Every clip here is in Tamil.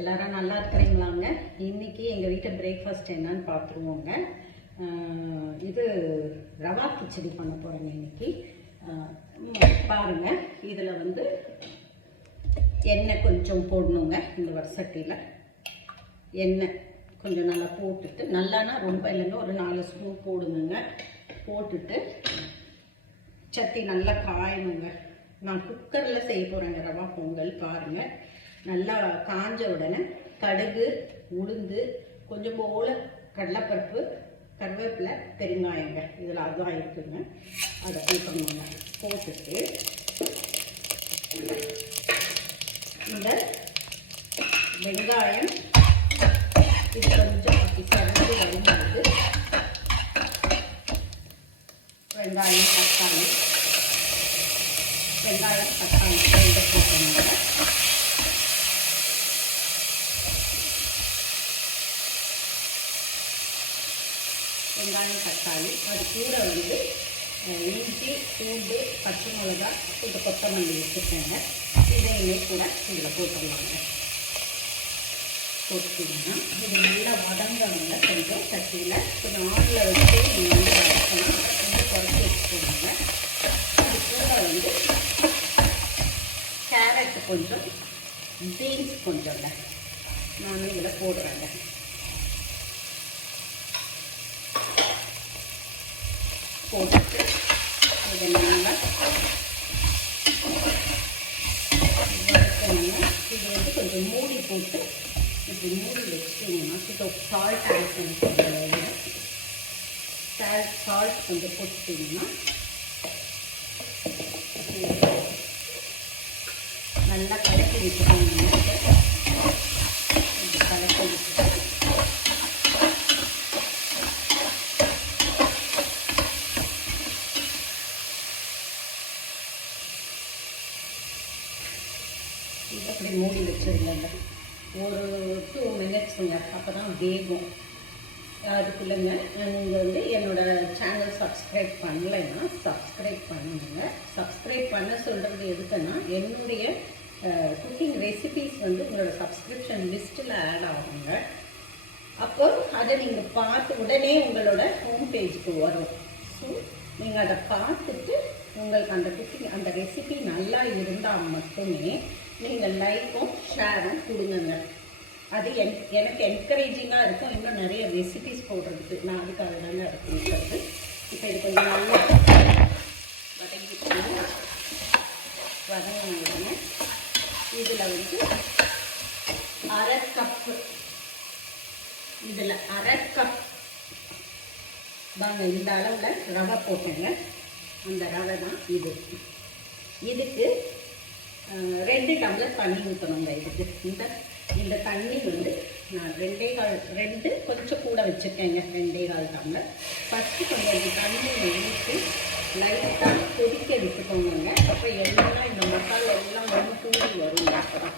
எல்லாரும் நல்லா இருக்கிறீங்களாங்க? இன்னைக்கு எங்கள் வீட்டு பிரேக்ஃபாஸ்ட் என்னன்னு பார்த்துருவோங்க. இது ரவா கிச்சடி பண்ண போகிறேங்க இன்னைக்கு. பாருங்கள், இதில் வந்து எண்ணெய் கொஞ்சம் போடணுங்க. இந்த வடசட்டியில் எண்ணெய் கொஞ்சம் நல்லா போட்டுட்டு, நல்லானா ரொம்ப இல்லைங்க, ஒரு 4 ஸ்பூன் போடுங்க. போட்டுட்டு சட்டி நல்லா காயணுங்க. நான் குக்கரில் செய்ய போகிறேங்க ரவா பொங்கல். பாருங்கள், நல்லா காஞ்ச உடனே கடுகு, உளுந்து, கொஞ்சம் போல கடலைப்பருப்பு, கருவேப்பிலை, பெருங்காயங்க, இதில் அதுதான் இருக்குங்க. அதை போட்டணுங்க. போட்டுட்டு இந்த வெங்காயம் இது கொஞ்சம் அப்படி சிறந்து வரும்போது வெங்காயம் தக்காளி ரெண்டு போட்டணுங்க. வெங்காயம் தக்காளி, அது கூட வந்து இஞ்சி, பூண்டு, பச்சை மிளகா, கொஞ்சம் கொத்தமல்லி வச்சுருக்கேங்க. இதையுமே கூட இதில் போட்டுடலாங்க. போட்டுட்டிங்கன்னா இது நல்லா வதங்கணுங்க. கொஞ்சம் சட்டியில் கொஞ்சம் ஆனில் வச்சு நீங்கள் வந்து வதக்கணும். கொஞ்சம் குறைச்சி வச்சுக்கோங்க. அது கூட வந்து கேரட் கொஞ்சம், பீன்ஸ் கொஞ்சங்க நான் இதில் போடுறேங்க. போட்டுட்டு இதை நல்லா இது வந்து கொஞ்சம் மூடி போட்டு இப்படி மூடி வச்சுட்டிங்கன்னா கொஞ்சம் சால்ட் ஆட் பண்ணிக்கோங்க. சால்ட் கொஞ்சம் போட்டுட்டிங்கன்னா நல்லா கலக்கி விட்டுக்கோங்க. கலக்கி விட்டுட்டு இப்படி மூடி வச்சுருங்க. ஒரு 2 மினிட்ஸுங்க, அப்போ தான் வேகும். அதுக்குள்ளேங்க நீங்கள் வந்து என்னோடய சேனல் சப்ஸ்கிரைப் பண்ணலைன்னா சப்ஸ்கிரைப் பண்ணுங்க. சப்ஸ்கிரைப் பண்ண சொல்கிறது எதுக்குன்னா, என்னுடைய குக்கிங் ரெசிபீஸ் வந்து உங்களோட சப்ஸ்கிரிப்ஷன் லிஸ்ட்டில் ஆட் ஆகுங்க. அப்போ அதை நீங்கள் பார்த்து உடனே உங்களோட ஹோம் பேஜுக்கு வரும். ஸோ நீங்கள் அதை பார்த்துட்டு உங்களுக்கு அந்த குக்கிங் அந்த ரெசிபி நல்லா இருந்தால் மட்டுமே நீங்கள் லைக்கும் ஷேரும் கொடுங்க. அது எனக்கு என்கரேஜிங்காக இருக்கும். இன்னும் நிறைய ரெசிபிஸ் போடுறதுக்கு நான் அதுக்காக தாங்க இருக்குங்கிறது. இப்போ இது கொஞ்சம் நல்லா வதங்கினோடனே இதில் வந்து அரை கப் வாங்க, இந்த அளவில் ரவை போட்டேங்க. அந்த ரவை தான் இது. இதுக்கு 2 டம்ளர் தண்ணி ஊற்றணுங்க. இதுக்கு இந்த தண்ணி வந்து நான் 2 கொஞ்சம் கூட வச்சுருக்கேங்க. 2.25 டம்ளர். ஃபஸ்ட்டு கொஞ்சம் தண்ணி ஊற்றி லைட்டாக கொதிக்க விட்டுக்கோங்க. அப்போ எல்லாம் இந்த மசாலா எல்லாம் வந்து கூடி வருங்க. அப்புறம்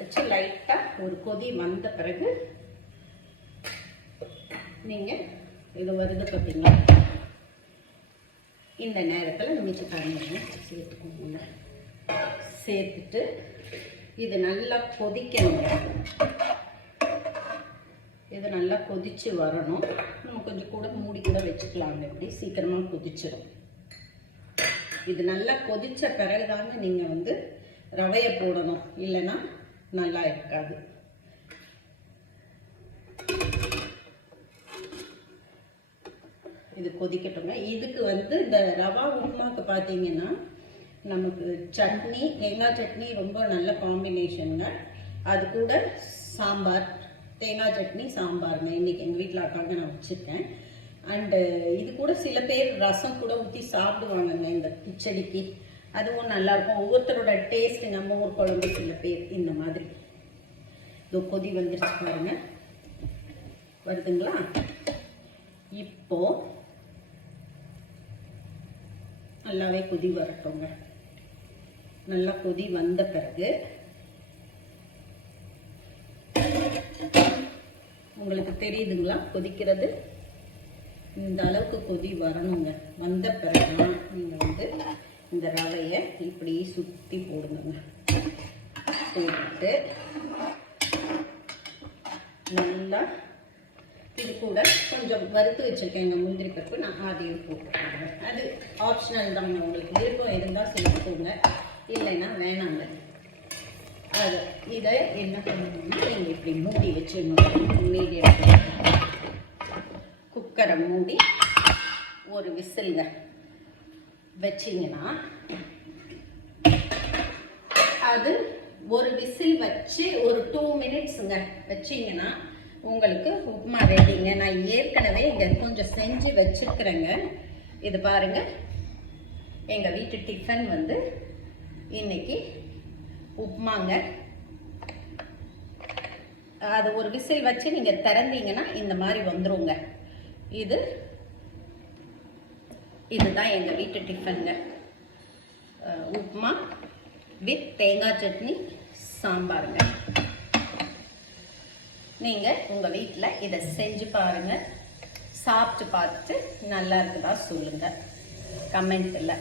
வச்சு லைட்டாக ஒரு கொதி வந்த பிறகு நீங்கள் இது வருது பார்த்தீங்களா, இந்த நேரத்தில் மிச்ச தண்ணியை சேர்த்துக்கோங்க. சேர்த்துட்டு இது நல்லா கொதிக்கணுங்க. இது நல்லா கொதித்து வரணும். நம்ம கொஞ்சம் கூட மூடி கூட வச்சுக்கலாங்க. இப்படி சீக்கிரமாக கொதிச்சிடும். இது நல்லா கொதித்த பிறகுதாங்க நீங்கள் வந்து ரவையை போடணும், இல்லைன்னா நல்லா இருக்காது. இது கொதிக்கட்டுங்க. இதுக்கு வந்து இந்த ரவா உப்புமாவுக்கு பார்த்தீங்கன்னா நமக்கு சட்னி, தேங்காய் சட்னி ரொம்ப நல்ல காம்பினேஷனுங்க. அது கூட சாம்பார், தேங்காய் சட்னி சாம்பாருங்க இன்றைக்கி எங்கள் வீட்டில் அக்காங்க நான் வச்சுருக்கேன். அண்டு இது கூட சில பேர் ரசம் கூட ஊற்றி சாப்பிடுவாங்கங்க இந்த கிச்சடிக்கு. அதுவும் நல்லாயிருக்கும். ஒவ்வொருத்தரோட டேஸ்ட்டுங்க. மோர் குழம்பு சில பேர் இந்த மாதிரி. இதோ கொதி வந்துருச்சு பாருங்க, வருதுங்களா? இப்போது நல்லாவே கொதி வரட்டுங்க. நல்லா கொதி வந்த பிறகு உங்களுக்கு தெரியுதுங்களா கொதிக்கிறது? இந்த அளவுக்கு கொதி வரணுங்க. வந்த பிறகு நீங்கள் வந்து இந்த ரவையை இப்படி சுற்றி போடுங்க. போட்டு நல்லா இது கூட கொஞ்சம் வறுத்து வச்சுருக்கேங்க முந்திரி பருப்பு, நான் அதையும் போட்டுருக்கேங்க. அது ஆப்ஷனல் தாங்க, உங்களுக்கு விருப்பம் இருந்தால் சேர்த்துக்கோங்க, இல்லைன்னா வேணாங்க. அது இதை என்ன பண்ணணும்னா நீங்கள் இப்படி மூடி வச்சிடணும். மீடியம் குக்கரை மூடி ஒரு விசிலுங்க வச்சிங்கன்னா, அது ஒரு விசில் வச்சு ஒரு 2 மினிட்ஸுங்க வச்சிங்கன்னா உங்களுக்கு உப்புமா ரெடிங்க. நான் ஏற்கனவே இங்கே கொஞ்சம் செஞ்சு வச்சுருக்குறேங்க. இது பாருங்க, எங்கள் வீட்டு டிஃபன் வந்து இன்னைக்கு உப்புமாங்க. அது ஒரு விசில் வச்சு நீங்கள் திறந்தீங்கன்னா இந்த மாதிரி வந்துருங்க. இதுதான் எங்கள் வீட்டு டிஃபனுங்க. உப்புமா வித் தேங்காய் சட்னி சாம்பாருங்க. நீங்கள் உங்கள் வீட்டில் இதை செஞ்சு பாருங்கள், சாப்பிட்டு பார்த்துட்டு நல்லா இருக்குதா சொல்லுங்கள் கமெண்ட்டில்.